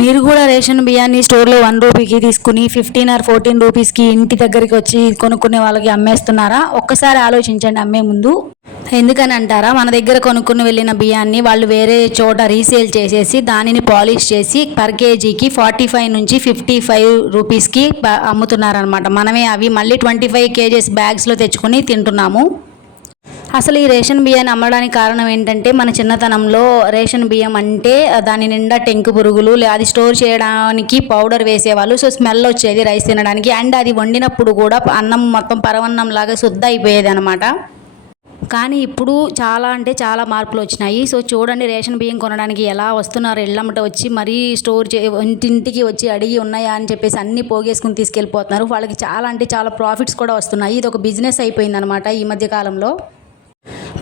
మీరు కూడా రేషన్ బియ్యాన్ని స్టోర్లో వన్ రూపీకి తీసుకుని ఫిఫ్టీన్ ఆర్ ఫోర్టీన్ రూపీస్కి ఇంటి దగ్గరికి వచ్చి కొనుక్కునే వాళ్ళకి అమ్మేస్తున్నారా? ఒక్కసారి ఆలోచించండి అమ్మే ముందు. ఎందుకని అంటారా? మన దగ్గర కొనుక్కుని వెళ్ళిన బియ్యాన్ని వాళ్ళు వేరే చోట రీసేల్ చేసేసి దానిని పాలిష్ చేసి పర్ కేజీకి ఫార్టీ ఫైవ్ నుంచి ఫిఫ్టీ ఫైవ్ రూపీస్కి అమ్ముతున్నారనమాట మనమే అవి మళ్ళీ ట్వంటీ ఫైవ్ కేజెస్ బ్యాగ్స్లో తెచ్చుకొని తింటున్నాము. అసలు ఈ రేషన్ బియ్యాన్ని అమ్మడానికి కారణం ఏంటంటే మన చిన్నతనంలో రేషన్ బియ్యం అంటే దాని నిండా టెంకు పురుగులు లే- అది స్టోర్ చేయడానికి పౌడర్ వేసేవాళ్ళు. సో స్మెల్ వచ్చేది రైస్ తినడానికి. అండ్ అది వండినప్పుడు కూడా అన్నం మొత్తం పరవన్నం లాగా శుద్ధ అయిపోయేది అనమాట కానీ ఇప్పుడు చాలా అంటే చాలా మార్పులు వచ్చినాయి. సో చూడండి రేషన్ బియ్యం కొనడానికి ఎలా వస్తున్నారు. ఎల్లమ్మట వచ్చి మరీ స్టోర్ చే ఇంటింటికి వచ్చి అడిగి ఉన్నాయా అని చెప్పేసి అన్ని పోగేసుకుని తీసుకెళ్ళిపోతున్నారు. వాళ్ళకి చాలా అంటే చాలా ప్రాఫిట్స్ కూడా వస్తున్నాయి. ఇది ఒక బిజినెస్ అయిపోయింది అనమాట ఈ మధ్య కాలంలో.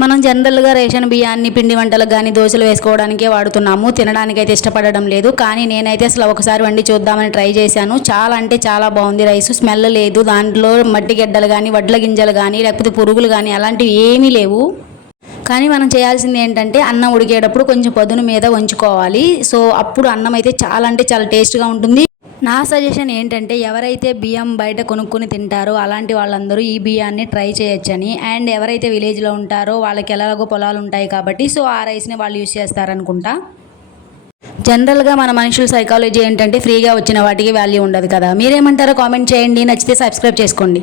మనం జనరల్గా రేషన్ బియ్యాన్ని పిండి వంటలకు కానీ దోశలు వేసుకోవడానికే వాడుతున్నాము. తినడానికి అయితే ఇష్టపడడం లేదు. కానీ నేనైతే అసలు ఒకసారి వండి చూద్దామని ట్రై చేశాను. చాలా అంటే చాలా బాగుంది రైస్. స్మెల్ లేదు. దాంట్లో మట్టి గడ్డలు కానీ వడ్ల గింజలు కానీ లేకపోతే పురుగులు కానీ అలాంటివి ఏమీ లేవు. కానీ మనం చేయాల్సింది ఏంటంటే అన్నం ఉడికేటప్పుడు కొంచెం పదును మీద ఉంచుకోవాలి. సో అప్పుడు అన్నం అయితే చాలా అంటే చాలా టేస్ట్గా ఉంటుంది. నా సజెషన్ ఏంటంటే ఎవరైతే బియ్యం బయట కొనుక్కొని తింటారో అలాంటి వాళ్ళందరూ ఈ బియ్యాన్ని ట్రై చేయొచ్చని. అండ్ ఎవరైతే విలేజ్లో ఉంటారో వాళ్ళకి ఎలాగో పొలాలు ఉంటాయి కాబట్టి సో ఆ రైస్ని వాళ్ళు యూస్ చేస్తారనుకుంటా. జనరల్గా మన మనుషుల సైకాలజీ ఏంటంటే ఫ్రీగా వచ్చిన వాటికి వాల్యూ ఉండదు కదా. మీరేమంటారో కామెంట్ చేయండి. నచ్చితే సబ్స్క్రైబ్ చేసుకోండి.